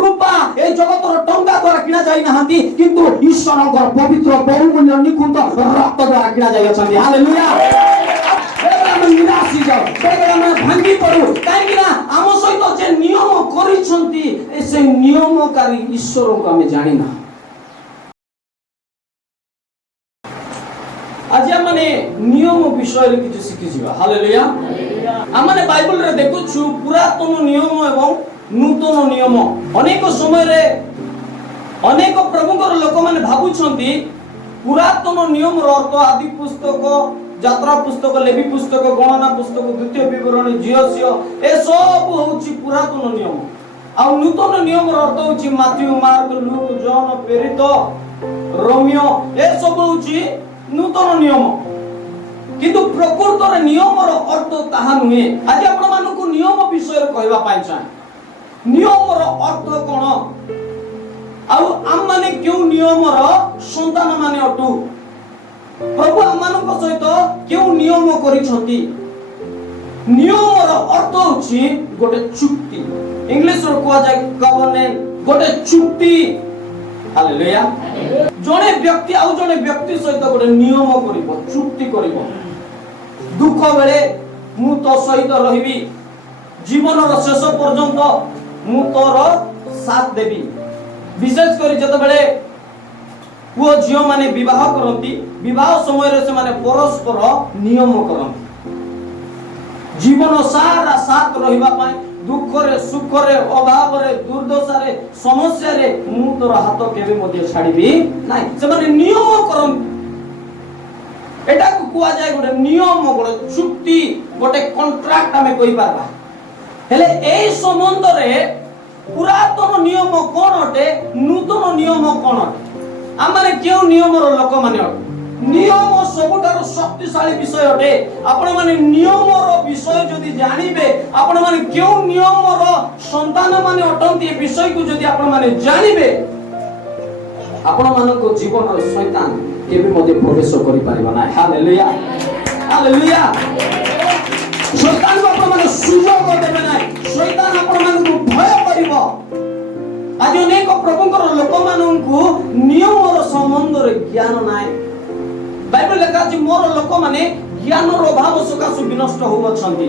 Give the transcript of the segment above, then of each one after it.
রূপা এই জগতর টঙ্কা দ্বারা কিনা যাই নাহাନ୍ତି কিন্তু ঈশ্বরଙ୍କର পবিত্র বহুমূল্য নিকুঞ্ଜ রক্ত দ্বারা কিনা যাই অଛନ୍ତି। ହାଲେଲୁୟା। ଆମେ ନିରାଶ ହେଇଯାଉ, ବେଳେବେଳେ ଆମେ ଭାଙ୍ଗି ପଡୁ, କାହିଁକି ନା ଆମ ସହିତ ଯେ ନିୟମ କରିଛନ୍ତି ସେ ନିୟମକାରୀ ଈଶ୍ୱରଙ୍କୁ ଆମେ ଜାଣିନା। आज आमने नियम विषय रे किछ सिखि जिवा। हालेलुया। आमने बाइबल रे देखुछु पुरातन नियम एवं नूतन नियम। अनेक समय रे अनेक प्रभुकर लोक माने भाबुछंती पुरातन नियम रो अर्थ आदि पुस्तक, यात्रा पुस्तक, लेवी पुस्तक, गणना पुस्तक, द्वितीय विवरणी, जियोसियो ए सब होउची पुरातन नियम। आ नूतन नियम रो अर्थ होउची माथ्यू, मार्क, लूक, जॉन, पेरित, रोमियो ए सब होउची नूतन नियम। किंतु प्रकृत रे नियम रो अर्थ ताहा नुहे। आज आपण मानकु नियम विषय रे कहबा पाइ चाहे नियम रो अर्थ कोन आउ आम माने क्यों नियम रो संतान माने अटु प्रभु आम मानक सहित क्यों नियम करिसथि। नियम रो अर्थ होछि गोटे चुक्ति। इंग्लिश रो कोआ जाय कवनेंट, गोटे चुक्ति। हालेलुया। जने व्यक्ति आउ जने व्यक्ति सहित गोटे नियम करिवो, चुक्ति करिवो। दुख बेले मु तो सहित रहिबी, जीवन रो शेष पर्यंत मु तोर साथ देबी। विशेष करी जत बेले पुओ झियो माने विवाह करंती, विवाह समय रे से माने परस्पर नियम करंती। जीवन सारा साथ रहिबा पाए दुख रे सुख रे अभाव रे दुर्दशा रे समस्या रे मु तोर हाथ केबे मध्ये छाड़ीबी नाही। से माने नियम करन एटा को कुआ जाय गोटे नियम, गोटे चुक्ति, गोटे कॉन्ट्रैक्ट हमें कहि पारबा। हेले एई संबंध रे पुरातन नियम कोन अटे, नूतन नियम कोन अटे, आ माने केउ नियम रो लोक माने अटे। नियम सबुठारो शक्तिशाली विषय अटे। आपण माने नियम रो विषय जदि जानिबे, आपण माने केउ नियम रो संतान माने अटंती ए विषय को जदि आपण माने जानिबे, आपण मानको जीवन रो शैतान केबे मध्ये प्रवेश करि पारिबा ना। हालेलुया। हालेलुया। शैतान को आपण माने सुयोग देबे ना। शैतान आपण मानको भय करिवो। आज अनेक प्रभुकर लोक माननको नियम रो संबंध रे ज्ञान नाय। बाइबल लेखा अछि मोर लोक माने ज्ञान रो अभाव सकाशु विनष्ट हो अछंती।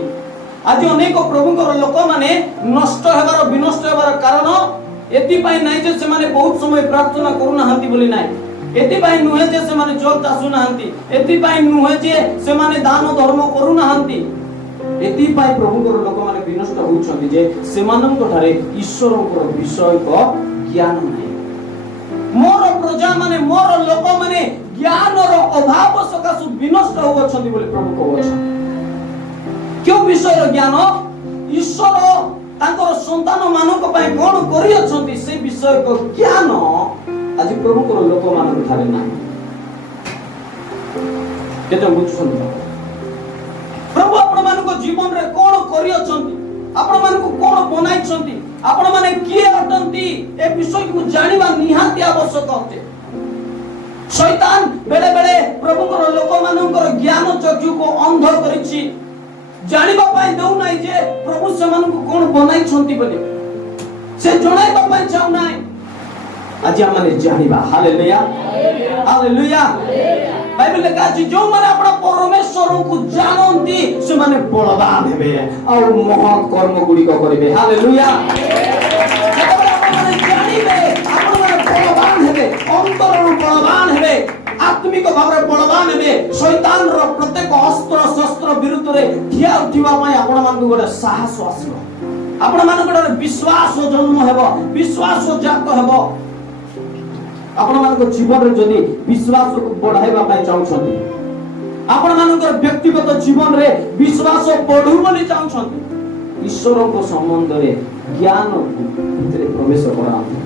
आज अनेक प्रभुकर लोक माने नष्ट हेबार विनष्ट हेबार कारण एति पई नै जे से माने बहुत समय प्रार्थना करू नाहंती बोली नै, एति पई नुहे जे से माने चोर आसु नाहंती, एति पई नुहे जे से माने दान धर्म करू नाहंती, एति पई प्रभुकर लोक माने विनष्ट होउछंती जे से मानन ठारे ईश्वरकर विषय को ज्ञान नै। मोर प्रजा माने मोर लोक माने ज्ञान रो अभाव सकाशु विनष्ट हो अछंती बोली प्रभु कहउछ। क्यों विषय रो ज्ञान ईश्वर तांकर संतान मानक पय कोन करि अछंती से विषय को ज्ञान आज प्रभु को लोक मानक थारे नाही। केते बुझछन प्रभु आपण मानक जीवन रे कोन करि अछंती, आपण मानक कोन बनाइ छंती, आपण माने किए अटंती ए विषय को जानिबा निहाती आवश्यक होते। शैतान बेले बेले प्रभुकर लोक मानकर ज्ञान चक्षु को अंध करिछि, जानिबा पाए दउ नाही जे प्रभु से मानक कोन बनाइ छंती बोली से जणाइबा पाए चाउ नाही। आज हमने जानिबा। हालेलुया। हालेलुया। बाइबल लेखा अछि जो माने आपण परमेश्वर को जानंती से माने बलवान हेबे और महत् कर्म गुडी को करिवे। हालेलुया। बलवान हेबे, आत्मिक भाव बलवान हेबे, शैतान रो प्रत्येक अस्त्र शस्त्र विरुद्ध रे ठिया उठिबा पय आपण मानकु गोटे साहस आसीबो, आपण मानकु गोटे विश्वास जन्म हेबो, विश्वास जात हेबो। आपण मानकु जीवन रे जदी विश्वास को बढ़ाइबा पय चाहउछंती, आपण मानकर व्यक्तिगत जीवन रे विश्वास बढ़ु बोली चाहउछंती, ईश्वर को संबंध रे ज्ञान भितरे प्रवेश करांती।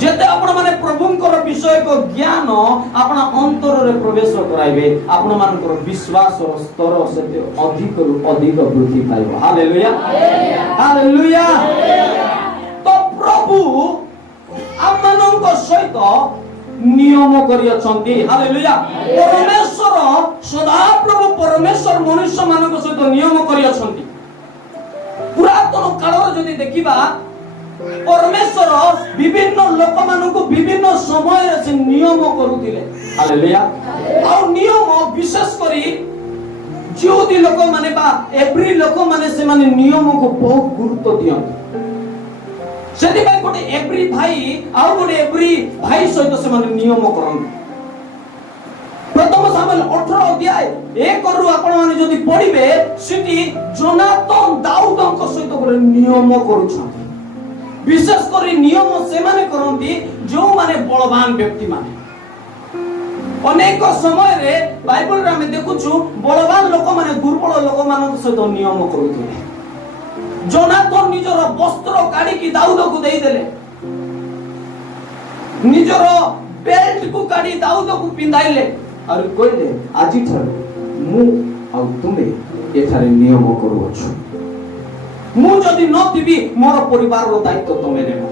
जेते आपण माने प्रभुंकर विषय को ज्ञान आपण अंतर रे प्रवेश कराइबे, आपण मानकर विश्वास स्तर सेते अधिक रु अधिक वृद्धि पाइबो। हालेलुया। हालेलुया। तो प्रभु आमनक सहित नियम करि अछंती। हालेलुया। परमेश्वर सदा प्रभु परमेश्वर मनुष्य मानक सहित नियम करि अछंती। पुरातन काल जदि देखिबा परमेश्वर विभिन्न लोक मानक विभिन्न समय से नियम करुथिले हालेलुया आ नियम विशेष करी ज्योति लोक माने बा एवरी लोक माने से माने नियम को बहुत गुरुत्व दियंती सेति भाई गोटे एवरी भाई आ गोटे एवरी भाई सहित से माने नियम करंती प्रथम सामुएल 18 अध्याय 1 रु आपण माने जदि पढिबे सेति जोनाथन दाऊदक सहित गोटे नियम करूछंती विशेष करी नियम से माने करंती जो माने बलवान व्यक्ति माने अनेक समय रे बाइबल रे हम देखुछु बलवान लोक माने दुर्बल लोक मानक सहित नियम करूथिले जोनाथन निजर वस्त्र काढी की दाऊद को देई देले निजर बेल्ट को काढी दाऊद को पिंधाइले और कहले आजि थर मु आ तुमे एठारे नियम करूछु मु जदि न थिबी मोर परिवार रो दायित्व तमे नेबो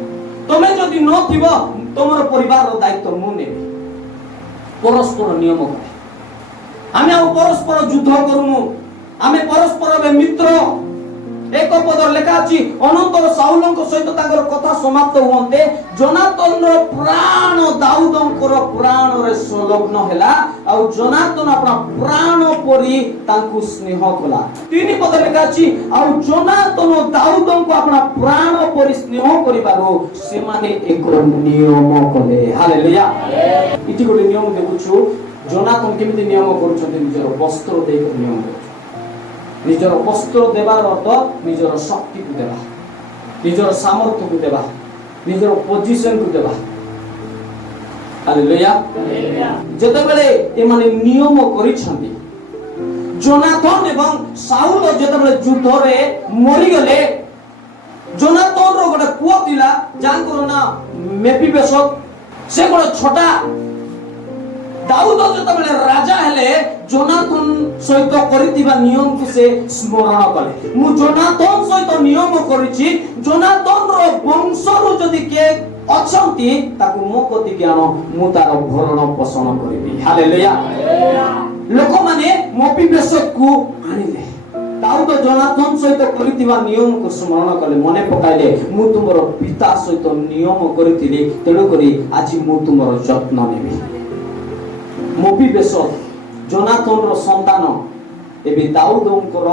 तमे जदि न थिबो तमर परिवार रो दायित्व मु नेबी परस्पर नियम करे आमे आ परस्पर युद्ध करूमु आमे परस्पर मित्र एक पद लेखा अछि अनंतर साउलक सहित ताकर कथा समाप्त होते जोनाथन रो प्राण दाऊदकर प्राण रे संलग्न हैला आ जोनाथन अपना प्राण परी तांकु स्नेह कला तीन पद लेखा अछि आ जोनाथन दाऊदक अपना प्राण परी स्नेह करिबारो से माने एक नियम कले हालेलुया इति गोटे नियम देखुछु जोनाथन केमिति नियम करूछन्ते निजर वस्त्र देख नियम करू निजर वस्त्र देवार अर्थ निजर शक्ति को देवा निजर सामर्थ्य को देवा निजर पोजीशन को देवा हालेलुया जते बेले ए माने नियम करिछन्ती जोनाथन एवं साउल जते बेले युद्ध रे मरि गले जोनाथन रो गोटे पुआ थिला जानकर ना मेफीबोशेथ से गोटे छोटा दाऊद जते बेले राजा हेले जोनाथन सहित करितिबा नियम को से स्मरण कले मु जोनाथन सहित नियम करिछि जोनाथन रो वंश रो जदि के अछंती ताकू मो कति ज्ञान मु तार भरण पोषण करिबी हालेलुया लोक माने मेफीबोशेथ को आनिले दाऊद जोनाथन सहित करितिबा नियम को स्मरण कले मने पकाइले मु तुमरो पिता सहित नियम करितिली तेणु करी आज मु तुमरो यत्न नेबी मेफीबोशेथ जोनाथन रो संतान एबे दाऊदंकर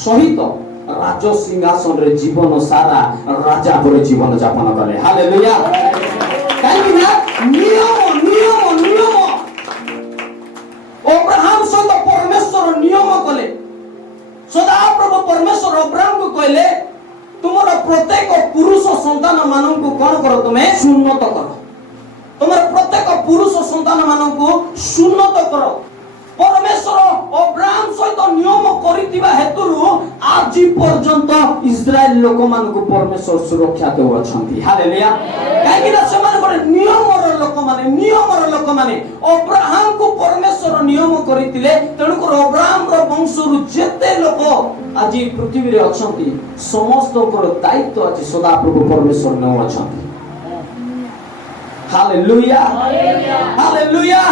सहित राज सिंहासन रे जीवन सारा राजा भरे जीवन यापन करे हालेलुया काई ना नियम नियम नियम अब्राहम सहित परमेश्वर नियम कले सदा प्रभु परमेश्वर अब्राहम को कहले तुमर प्रत्येक पुरुष संतान मानन को कोन करो तुमे सुन्नत करो तुमर प्रत्येक पुरुष संतान मानन को सुन्नत करो परमेश्वर अब्राहम सहित नियम करितिबा हेतुरु आज पर्यंत इस्राएल लोक मान को परमेश्वर सुरक्षा दे अछंती हालेलुया काहे कि से मान को नियम रो लोक माने अब्राहम को परमेश्वर नियम करितिले तेणु को अब्राहम रो वंशरु जेते लोक आज पृथ्वी रे अछंती समस्त पर दायित्व आज सदा प्रभु परमेश्वर न अछंती हालेलुया हालेलुया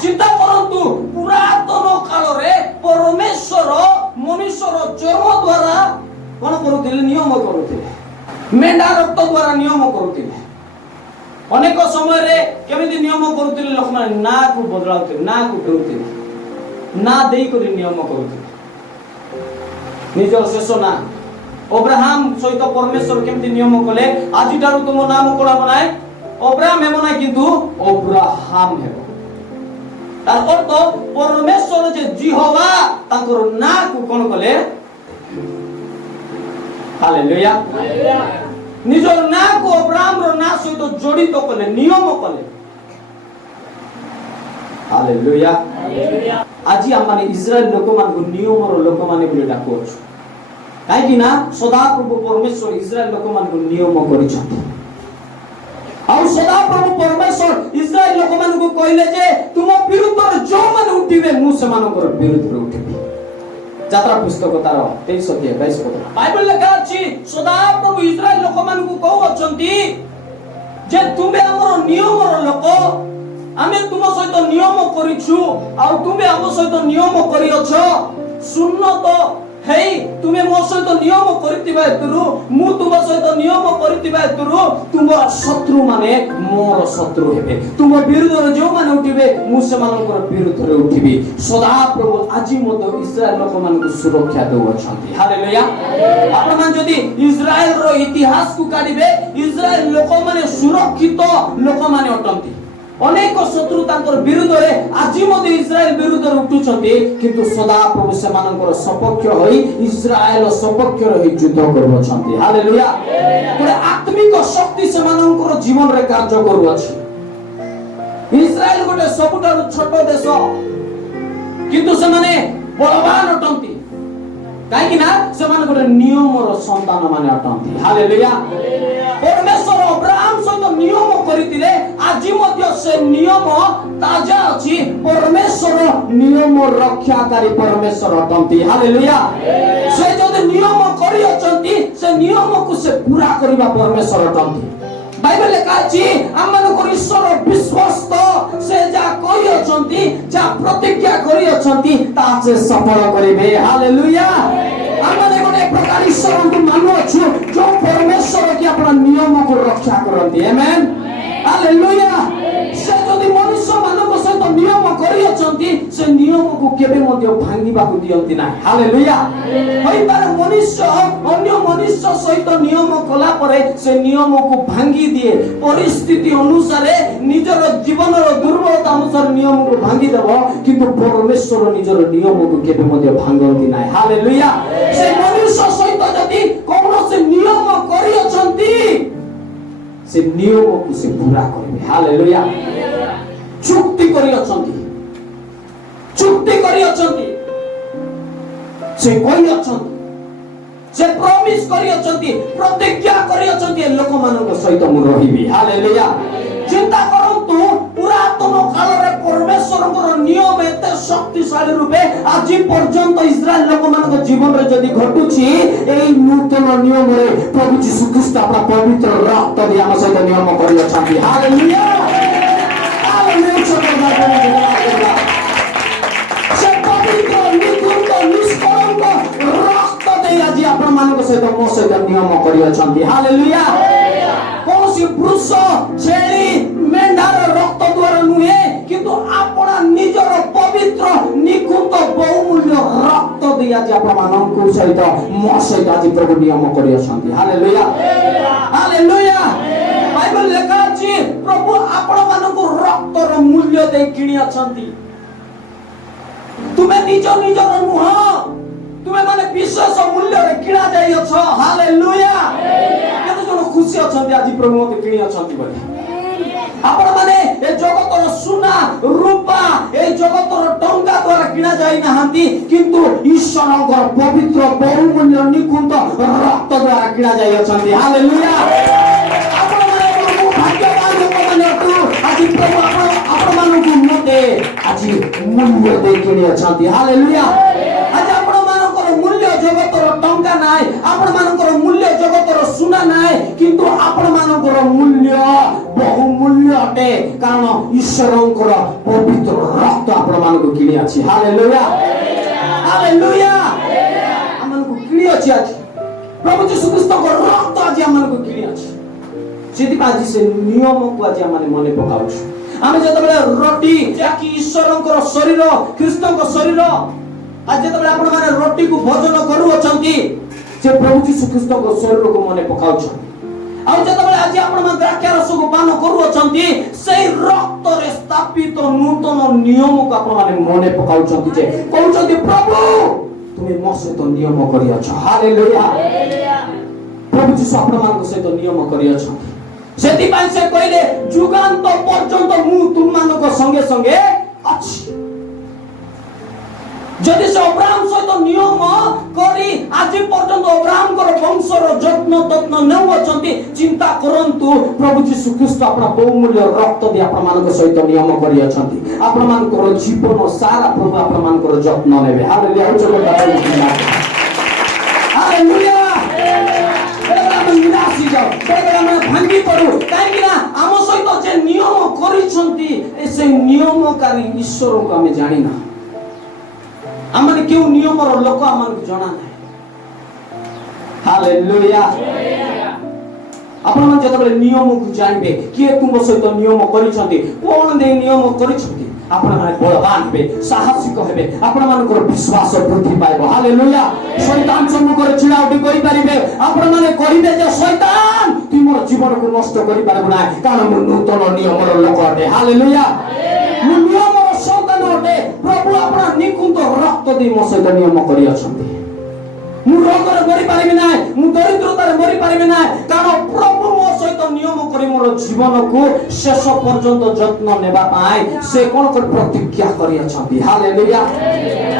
चिंता करंतु पुरातन काल रे परमेश्वर मनुष्यर चर्म द्वारा कोन करूथिले नियम करूथिले मेंढा रक्त द्वारा नियम करूथिले अनेक समय रे केमिति नियम करूथिले लोक माने ना को बदलाउथिले ना को करूथिले ना देई करी नियम करूथिले निजर शेष ना अब्राहम सहित परमेश्वर केमिति नियम कले आजि दारु तुम नाम कोला बनाए अब्राहम हेबो ना किंतु अब्राहम हेबो तार अर्थ परमेश्वर जे जिहोवा ताकर ना को कोन कले हालेलुया निजर ना को अब्राहम रो ना सहित जड़ित कले नियम कले हालेलुया आज हम माने इस्राएल लोक मान को नियम रो लोक माने बोले डाको काहे कि ना सदा प्रभु परमेश्वर इस्राएल लोक मान को नियम करिछथि और सदा प्रभु परमेश्वर इस्राएल लोक मान को कहले जे तुम विरुद्ध रे जो मान उठिबे मु समानकर विरुद्ध रे उठिबे यात्रा पुस्तक तार 23 अध्याय 22 पद बाइबल लेखा अछि सदा प्रभु इस्राएल लोक मान को कहउ अछंती जे तुमे हमर नियम रो लोक आमे तुम सहित नियम करिछु आ तुमे हम सहित नियम करियछ सुन्नत ହେଇ ତୁମେ ମୋ ସହିତ ନିୟମ କରିଥିବା ହେତୁରୁ ମୁଁ ତୁମ ସହିତ ନିୟମ କରିଥିବା ହେତୁରୁ ତୁମ ଶତ୍ରୁ ମାନେ ମୋର ଶତ୍ରୁ ହେବେ, ତୁମ ବିରୁଦ୍ଧରେ ଯେଉଁମାନେ ଉଠିବେ ମୁଁ ସେମାନଙ୍କର ବିରୁଦ୍ଧରେ ଉଠିବି। ସଦାପ୍ରଭୁ ଆଜି ମଧ୍ୟ ଇସ୍ରାଏଲ ଲୋକମାନଙ୍କୁ ସୁରକ୍ଷା ଦେଉଅଛନ୍ତି। ହାଲେଲୁୟା। ଆପଣମାନେ ଯଦି ଇସ୍ରାଏଲର ଇତିହାସକୁ କାଢ଼ିବେ, ଇସ୍ରାଏଲ ଲୋକମାନେ ସୁରକ୍ଷିତ ଲୋକମାନେ ଅଟନ୍ତି। ଅନେକ ଶତ୍ରୁ ତାଙ୍କର ବିରୁଦ୍ଧରେ ଆଜି ମଧ୍ୟ ଇସ୍ରାଏଲ ବିରୁଦ୍ଧରେ ଉଠୁଛନ୍ତି, କିନ୍ତୁ ସଦାପ୍ରଭୁ ସେମାନଙ୍କର ସପକ୍ଷ ହୋଇ ଇସ୍ରାଏଲ ସପକ୍ଷରେ ହୋଇ ଯୁଦ୍ଧ କରୁଅଛନ୍ତି। ହାଲେଲୁୟା। ଗୋଟେ ଆତ୍ମିକ ଶକ୍ତି ସେମାନଙ୍କର ଜୀବନରେ କାର୍ଯ୍ୟ କରୁଅଛି। ଇସ୍ରାଏଲ ଗୋଟେ ସବୁଠାରୁ ଛୋଟ ଦେଶ, କିନ୍ତୁ ସେମାନେ ବଳବାନ ଅଟନ୍ତି, କାହିଁକି ନା ସେମାନେ ଗୋଟେ ନିୟମର ସନ୍ତାନ ମାନେ ଅଟନ୍ତି। ହାଲେଲୁୟା। ପରମେଶ୍ୱର ଅବ୍ରାହମ ସହିତ ନିୟମ କରିଥିଲେ, ଆଜି ମଧ୍ୟ ସେ ନିୟମ ତାଜା ଅଛି। ପରମେଶ୍ୱର ନିୟମ ରକ୍ଷାକାରୀ ପରମେଶ୍ୱର ଅଟନ୍ତି। ହାଲେଲୁୟା। ସେ ଯଦି ନିୟମ କରିଅଛନ୍ତି, ସେ ନିୟମକୁ ସେ ପୁରା କରିବା ପରମେଶ୍ୱର ଅଟନ୍ତି। ବାଇବେଲ ଲେଖା ଅଛି, ଆମମାନଙ୍କର ଈଶ୍ୱର ବିଶ୍ୱସ୍ତ, ସେ ଯାହା କହିଅଛନ୍ତି, ଯାହା ପ୍ରତିଜ୍ଞା କରିଅଛନ୍ତି ତାହା ସେ ସଫଳ କରିବେ। ହାଲେଲୁୟା। ଆମେ ଗୋଟେ ପ୍ରକାର ଈଶ୍ୱରଙ୍କୁ ମାନୁଅଛୁ, ଯୋଉ ପରମେଶ୍ୱର କି ଆପଣ ନିୟମକୁ ରକ୍ଷା କରନ୍ତି। ଆମେନ୍। ହାଲେଲୁୟା। ସେ ଯଦି ମନୁଷ୍ୟ ମାନଙ୍କ ସହିତ ନିୟମ କରିଅଛନ୍ତି, ସେ ନିୟମକୁ କେବେ ମଧ୍ୟ ଭାଙ୍ଗିବାକୁ ଦିଅନ୍ତି ନାହିଁ। ହାଲେଲୁୟା। ହୋଇପାରେ ମନୁଷ୍ୟ ଅନ୍ୟ ମନୁଷ୍ୟ ସହିତ ନିୟମ କଲା ପରେ ସେ ନିୟମକୁ ଭାଙ୍ଗି ଦିଏ, ପରିସ୍ଥିତି ଅନୁସାରେ ନିଜର ଜୀବନର ଦୁର୍ବଳତା ଅନୁସାରେ ନିୟମକୁ ଭାଙ୍ଗିଦେବ, କିନ୍ତୁ ପରମେଶ୍ୱର ନିଜର ନିୟମକୁ କେବେ ମଧ୍ୟ ଭାଙ୍ଗନ୍ତି ନାହିଁ। ହାଲେଲୁୟା। ସେ ମନୁଷ୍ୟ ସହିତ ଯଦି କୌଣସି ନିୟମ କରିଅଛନ୍ତି, ସେ ନିୟମକୁ ସେ ପୁରା କରିବେ। ହାଲେଲୁୟା। ଚୁକ୍ତି କରିଅଛନ୍ତି, ଚୁକ୍ତି କରିଅଛନ୍ତି, ସେ କହିଅଛନ୍ତି, ସେ ପ୍ରମିସ୍ କରିଅଛନ୍ତି, ପ୍ରତିଜ୍ଞା କରିଅଛନ୍ତି, ଲୋକମାନଙ୍କ ସହିତ ମୁଁ ରହିବି। ହାଲେଲୁୟା। ଚିନ୍ତା କରନ୍ତୁ, ପୁରାତନ କାଳରେ ପରମେଶ୍ୱରଙ୍କର ନିୟମ ଏତେ ଶକ୍ତିଶାଳୀ ରୂପେ ଆଜି ପର୍ଯ୍ୟନ୍ତ ଇସ୍ରାଏଲ ଲୋକମାନଙ୍କ ଜୀବନରେ ଯଦି ଘଟୁଛି, ଏହି ନୂତନ ନିୟମରେ ପ୍ରଭୁ ଯୀଶୁ ଖ୍ରୀଷ୍ଟ ଆପଣ ପବିତ୍ର ରକ୍ତ ଦେଇ ଆମ ସହିତ ନିୟମ କରିଅଛନ୍ତି। ହାଲେଲୁୟା। ସେ ପବିତ୍ର ନିକୁଞ୍ଜ ନିଷ୍କଳଙ୍କ ରକ୍ତ ଦେଇ ଆଜି ଆପଣମାନଙ୍କ ସହିତ ମୋ ସହିତ ନିୟମ କରିଅଛନ୍ତି। ହାଲେଲୁୟା। କୌଣସି ବୃଷ, ଛେଳି, ମେଣ୍ଢାର ରକ୍ତ ଦ୍ୱାରା ନୁହେଁ, କିନ୍ତୁ ଆପଣ ନିଜର ପବିତ୍ର ନିକୁଞ୍ଜ ବହୁମୂଲ୍ୟ ରକ୍ତ ଦେଇ ଆଜି ଆପଣମାନଙ୍କ ସହିତ ମୋ ସହିତ ଆଜି ପ୍ରଭୁ ନିୟମ କରିଅଛନ୍ତି। ହାଲେଲୁୟା। ହାଲେଲୁୟା। ବାଇବେଲ ଲେଖା ଅଛି, ପ୍ରଭୁ ଆପଣମାନଙ୍କୁ ରକ୍ତର ମୂଲ୍ୟ ଦେଇ କିଣିଅଛନ୍ତି। ତୁମେ ନିଜ ନିଜର ନୁହଁ, ତୁମେ ମାନେ ବିଶେଷ ମୂଲ୍ୟରେ କିଣା ଯାଇଅଛ। ହାଲେଲୁୟା। କେତେ ଜଣ ଖୁସି ଅଛନ୍ତି ଆଜି ପ୍ରଭୁ ମତେ କିଣିଅଛନ୍ତି ବୋଲି? ଆପଣ ମାନେ ଏ ଜଗତର ସୁନା ରୂପା, ଏ ଜଗତର ଟଙ୍କା ଦ୍ୱାରା କିଣା ଯାଇ ନାହାନ୍ତି, କିନ୍ତୁ ଈଶ୍ୱରଙ୍କର ପବିତ୍ର ବହୁମୂଲ୍ୟ ନିକୁଞ୍ଜ ରକ୍ତ ଦ୍ୱାରା କିଣା ଯାଇଅଛନ୍ତି। ହାଲେଲୁୟା। ଆପଣ ମାନେ ଭାଗ୍ୟବାନ ଲୋକମାନେ ଅଟୁ। ଆଜି ପ୍ରଭୁ ଆପଣମାନଙ୍କୁ ମତେ ଆଜି ମୂଲ୍ୟ ଦେଇ କିଣିଅଛନ୍ତି। ହାଲେଲୁୟା। ଆଜି ଆପଣମାନଙ୍କର ମୂଲ୍ୟ ଜଗତର ଟଙ୍କା ନାହିଁ, ଆପଣମାନଙ୍କର ମୂଲ୍ୟ ଜଗତର ସୁନା ନାହିଁ, କିନ୍ତୁ ଆପଣମାନଙ୍କର ମୂଲ୍ୟ ବହୁମୂଲ୍ୟ ଅଟେ, କାରଣ ଈଶ୍ୱରଙ୍କର ପବିତ୍ର ରକ୍ତ ଆପଣମାନଙ୍କୁ କିଣି ଅଛି। ହାଲେଲୁୟା। ହାଲେଲୁୟା। ଆମମାନଙ୍କୁ କିଣି ଅଛି ଆଜି ପ୍ରଭୁ ଯୀଶୁ ଖ୍ରୀଷ୍ଟଙ୍କ ରକ୍ତ ଆଜି ଆମମାନଙ୍କୁ କିଣି ଅଛି। ସେଥିପାଇଁ ଆଜି ସେ ନିୟମକୁ ଆଜି ଆମେ ମନେ ପକାଉଛୁ। ଆମେ ଯେତେବେଳେ ରୁଟି, ଯାହାକି ଈଶ୍ୱରଙ୍କର ଶରୀର, ଖ୍ରୀଷ୍ଟଙ୍କ ଶରୀର, ଆଜି ଯେତେବେଳେ ଆପଣମାନେ ରୁଟିକୁ ଭୋଜନ କରୁଅଛନ୍ତି, ସେ ପ୍ରଭୁ ଯୀଶୁ ଖ୍ରୀଷ୍ଟଙ୍କ ଶରୀରକୁ ମନେ ପକାଉଛନ୍ତି। ଆଉ ଯେତେବେଳେ ଆଜି ଆପଣମାନେ ଦ୍ରାକ୍ଷାରସକୁ ପାନ କରୁଅଛନ୍ତି, ସେଇ ରକ୍ତରେ ସ୍ଥାପିତ ନୂତନ ନିୟମକୁ ଆପଣମାନେ ମନେ ପକାଉଛନ୍ତି, ଯେ କହୁଛନ୍ତି ପ୍ରଭୁ ତୁମେ ମୋ ସହିତ ନିୟମ କରିଅଛ। ହାଲେଲୁୟା। ପ୍ରଭୁ ଯୀଶୁ ଆପଣମାନଙ୍କ ସହିତ ନିୟମ କରିଅଛନ୍ତି। ସେଥିପାଇଁ ସେ କହିଲେ, ଯୁଗାନ୍ତ ପର୍ଯ୍ୟନ୍ତ ମୁଁ ତୁମମାନଙ୍କ ସଙ୍ଗେ ସଙ୍ଗେ ଅଛି। ଯଦି ସେ ଅବ୍ରାହମ ସହିତ ନିୟମ କରି ଆଜି ପର୍ଯ୍ୟନ୍ତ ଅବ୍ରାହମଙ୍କର ବଂଶର ଯତ୍ନ ନେଉଅଛନ୍ତି, ଚିନ୍ତା କରନ୍ତୁ ପ୍ରଭୁ ଯୀଶୁ ଖ୍ରୀଷ୍ଟ ଆପଣ ବହୁମୂଲ୍ୟ ରକ୍ତ ଦେଇ ଆପଣମାନଙ୍କ ସହିତ ନିୟମ କରିଅଛନ୍ତି। ଆପଣମାନଙ୍କର ଜୀବନ ସାରା ପ୍ରଭୁ ଆପଣମାନଙ୍କର ଯତ୍ନ ନେବେ। ହାଲେଲୁୟା। ହାଲେଲୁୟା। ଭାଙ୍ଗି ପଡୁ, କାହିଁକି ନା ଆମ ସହିତ ଯେ ନିୟମ କରିଛନ୍ତି, ସେ ନିୟମକାରୀ ଈଶ୍ୱରଙ୍କୁ ଆମେ ଜାଣିନା। ଆମେ କେଉଁ ନିୟମର ଲୋକ ଆମକୁ ଜଣା ନାହିଁ। ହାଲେଲୁୟା। ଆପଣମାନେ ଯେତେବେଳେ ନିୟମକୁ ଜାଣିବେ, କିଏ ତୁମ ସହିତ ନିୟମ କରିଛନ୍ତି, କଣ ଦେଇ ନିୟମ କରିଛନ୍ତି, ଆପଣମାନେ ବଳବାନ ହେବେ, ସାହସିକ ହେବେ, ଆପଣମାନଙ୍କର ବିଶ୍ୱାସ ବୃଦ୍ଧି ପାଇବ। ହାଲେଲୁୟା। ଶୈତାନ ସମ୍ମୁଖରେ ଛିଡ଼ା ଉଠି କହିପାରିବେ, ଆପଣମାନେ କହିବେ ଯେ ଶୈତାନ ତୁମ ଜୀବନକୁ ନଷ୍ଟ କରିପାରିବୁ ନାହିଁ, କାରଣ ମୁଁ ନୂତନ ନିୟମର ଲୋକ ଅଟେ। ହାଲେଲୁୟା। ମୁଁ ନିୟମର ସନ୍ତାନ ଅଟେ। ପ୍ରଭୁ ଆପଣ ନିକୁନ୍ତ ରକ୍ତ ଦେଇ ମୋ ସହିତ ନିୟମ କରିଅଛନ୍ତି। ମୁଁ ରୋଗରେ ମରିପାରିବି ନାହିଁ, ମୁଁ ଦରିଦ୍ରତାରେ ମରିପାରିବି ନାହିଁ, କାରଣ ପ୍ରଭୁ ମୋ ସହିତ ନିୟମ କରି ମୋର ଜୀବନକୁ ଶେଷ ପର୍ଯ୍ୟନ୍ତ ଯତ୍ନ ନେବା ପାଇଁ ସେ କଣ କରି ପ୍ରତିଜ୍ଞା କରିଅଛନ୍ତି। ହାଲେଲୁୟା।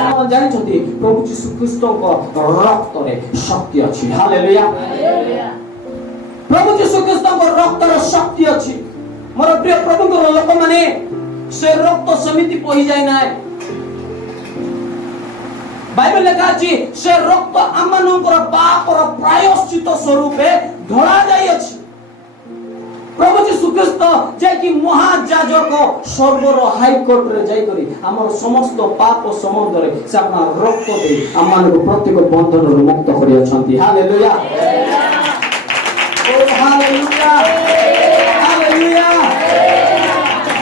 ଆପଣ ଜାଣିଛନ୍ତି ପ୍ରଭୁ ଯୀଶୁ ଖ୍ରୀଷ୍ଟଙ୍କ ରକ୍ତରେ ଶକ୍ତି ଅଛି। ହାଲେଲୁୟା। ପ୍ରଭୁ ଯୀଶୁ ଖ୍ରୀଷ୍ଟଙ୍କ ରକ୍ତର ଶକ୍ତି ଅଛି। ମୋର ପ୍ରିୟ ପ୍ରଭୁଙ୍କର ଲୋକମାନେ, ସେ ରକ୍ତ ସେମିତି ବହି ଯାଇ ନାହିଁ। ବାଇବେଲ ଲେଖା ଅଛି ସେ ରକ୍ତ ଆମମାନଙ୍କର ପାପର ପ୍ରାୟଶ୍ଚିତ ସ୍ୱରୂପେ ଢଳା ଯାଇଅଛି। ପ୍ରଭୁ ଯୀଶୁ ଖ୍ରୀଷ୍ଟ ଯାଇକି ମହାଯାଜକ ସ୍ୱର୍ଗର ହାଇକୋର୍ଟରେ ଯାଇକରି ଆମର ସମସ୍ତ ପାପ ସମ୍ବନ୍ଧରେ ସେ ଆପଣ ରକ୍ତ ଦେଇ ଆମମାନଙ୍କୁ ପ୍ରତ୍ୟେକ ବନ୍ଧନରୁ ମୁକ୍ତ କରିଅଛନ୍ତି। ହାଲେଲୁୟା। ଓ ହାଲେଲୁୟା। ହାଲେଲୁୟା।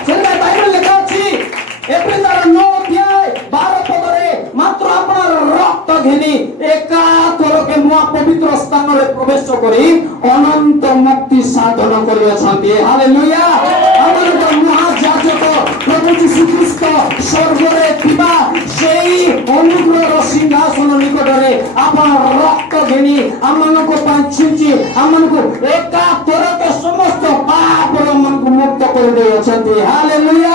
ସେଟା ବାଇବେଲ ଲେଖା ଅଛି ଏପ୍ରିଲ 9 ଅଧ୍ୟାୟ 12 ପଦରେ ମାତ୍ର আপনার রক্ত ঘেনি একাথরকে মহা পবিত্র স্থাନରେ প্রবেশ କରି ଅନନ୍ତ ମୁକ୍ତି ସାଧନ କରିଅଛନ୍ତି। ହାଲେଲୁୟା। ଆମର ମହାଯାଜକ ପ୍ରଭୁ ଯୀଶୁ ଖ୍ରୀଷ୍ଟ ସ୍ୱର୍ଗରେ ଥିବା ସେହି ଅନୁଗ୍ରହର ସିଂହାସନ ନିକଟରେ ଆପଣ ରକ୍ତ ଘେନି ଆମମାନଙ୍କ ପାଇଁ ଛିଞ୍ଚି ଆମମାନଙ୍କୁ ଏକାଥରକେ ସମସ୍ତ ପାପରୁ ଆମମାନଙ୍କୁ ମୁକ୍ତ କରିଦେଇଅଛନ୍ତି। ହାଲେଲୁୟା।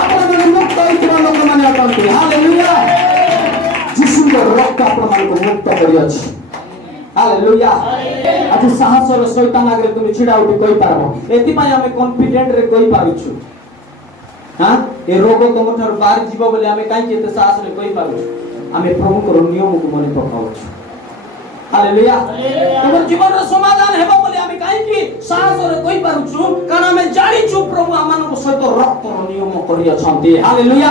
ଆପଣମାନେ ମୁକ୍ତ ହୋଇଥିବା ଲୋକମାନେ ଅଟନ୍ତି। ହାଲେଲୁୟା। ଯୀଶୁଙ୍କ ରକ୍ତ ଆପଣମାନଙ୍କୁ ମୁକ୍ତ କରିଅଛି। ହାଲେଲୁୟା। ଆଜି ସାହସର ଶୈତାନ ଆଗରେ ତୁମେ ଛିଡ଼ା ଉଠି କହିପାରିବ, ଏଥିପାଇଁ ଆମେ କନଫିଡେଣ୍ଟରେ କହିପାରୁଛୁ। ଏ ରୋଗ ତମଠାରୁ ବାହାରି ଯିବ ବୋଲି ଆମେ କାହିଁକି ଏତେ ସାହସରେ କହିପାରୁଛୁ? ଆମେ ପ୍ରଭୁଙ୍କର ନିୟମକୁ ମନେ ପକାଉଛୁ। ହାଲେଲୁୟା। ତମ ଜୀବନର ସମାଧାନ ହେବ ବୋଲି ଆମେ କାହିଁକି ସାହସରେ କହିପାରୁଛୁ? କାରଣ ଆମେ ଜାଣିଛୁ ପ୍ରଭୁ ଆମମାନଙ୍କ ସହିତ ରକ୍ତର ନିୟମ କରିଅଛନ୍ତି। ହାଲେଲୁୟା।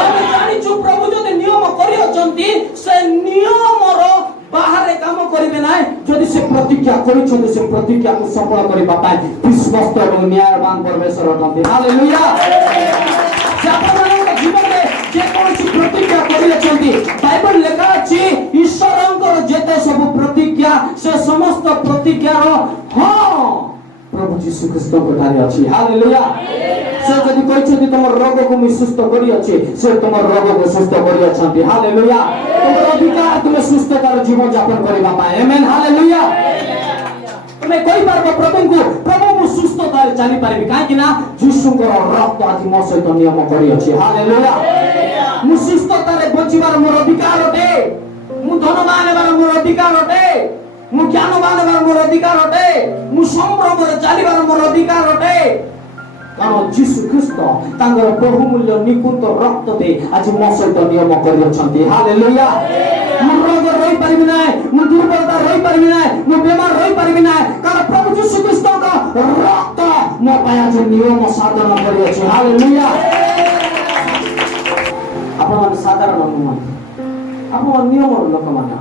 ଆମେ ଜାଣିଛୁ ପ୍ରଭୁ ଯଦି ନିୟମ କରିଅଛନ୍ତି ସେ ନିୟମର ବାହାରେ କାମ କରିବେ ନାହିଁ। ଯଦି ସେ ପ୍ରତିଜ୍ଞା କରିଛନ୍ତି ସେ ପ୍ରତିଜ୍ଞାକୁ ସଫଳ କରିବା ପାଇଁ ବିଶ୍ୱସ୍ତ ଏବଂ ନ୍ୟାୟବାନ ପରମେଶ୍ୱର ଅଟନ୍ତି। ହାଲେଲୁୟା। ସେ ଆପଣମାନଙ୍କ ଜୀବନରେ ଯେକୌଣସି ପ୍ରତିଜ୍ଞା କରିଅଛନ୍ତି, ବାଇବେଲ ଲେଖା ଅଛି ଈଶ୍ୱରଙ୍କର ଯେତେ ସବୁ ପ୍ରତିଜ୍ଞା ସେ ସମସ୍ତ ପ୍ରତିଜ୍ଞାର ହଁ ପ୍ରଭୁ ଯୀଶୁ ଖ୍ରୀଷ୍ଟଙ୍କ ଠାରେ ଅଛି। ହାଲେଲୁୟା। ସେ ଯଦି କହିଛନ୍ତି ତମର ରୋଗକୁ ମୁଁ ସୁସ୍ଥ କରିଅଛି, ସେ ତମର ରୋଗକୁ ସୁସ୍ଥ କରିଅଛନ୍ତି। ହାଲେଲୁୟା। ତମର ଅଧିକାର ତୁମେ ସୁସ୍ଥତାର ଜୀବନ ଯାପନ କରିବା ପାଇଁ। ଆମେନ୍। ହାଲେଲୁୟା। ତୁମେ କହିପାରିବ ପ୍ରଭୁଙ୍କୁ, ପ୍ରଭୁ ମୁଁ ସୁସ୍ଥତାରେ ଚାଲିପାରିବି କାହିଁକି ନା ଯୀଶୁଙ୍କର ରକ୍ତ ଆଜି ମୋ ସହିତ ନିୟମ କରିଅଛି। ହାଲେଲୁୟା। ମୁଁ ସୁସ୍ଥତାରେ ବଞ୍ଚିବାର ମୋର ଅଧିକାର ଅଟେ। ମୁଁ ଧନବାନ ହେବାର ମୋର ଅଧିକାର ଅଟେ। ମୁଁ ଜ୍ଞାନବାନ ହେବାର ମୋର ଅଧିକାର ଅଟେ। ମୁଁ ସମ୍ଭ୍ରମରେ ଚାଲିବାର ମୋର ଅଧିକାର ଅଟେ। କାରଣ ଯୀଶୁ ଖ୍ରୀଷ୍ଟ ତାଙ୍କର ବହୁମୂଲ୍ୟ ନିକୁନ୍ତ ରକ୍ତ ଦେଇ ଆଜି ମୋ ସହିତ ନିୟମ କରିଅଛନ୍ତି। ହାଲେଲୁୟା। ମୁଁ ରୋଗରେ ରହିପାରିବି ନାହିଁ, ମୁଁ ଦୁର୍ବଳତା ରହିପାରିବି ନାହିଁ, ମୁଁ ବେମାର ରହିପାରିବି ନାହିଁ, କାରଣ ପ୍ରଭୁ ଯୀଶୁ ଖ୍ରୀଷ୍ଟଙ୍କ ରକ୍ତ ମୋ ପାଇଁ ଆଜି ନିୟମ ସାଧନ କରିଅଛି। ହାଲେଲୁୟା। ଆପଣମାନେ ସାଧାରଣ ନୁହନ୍ତି, ଆପଣ ନିୟମର ଲୋକମାନେ।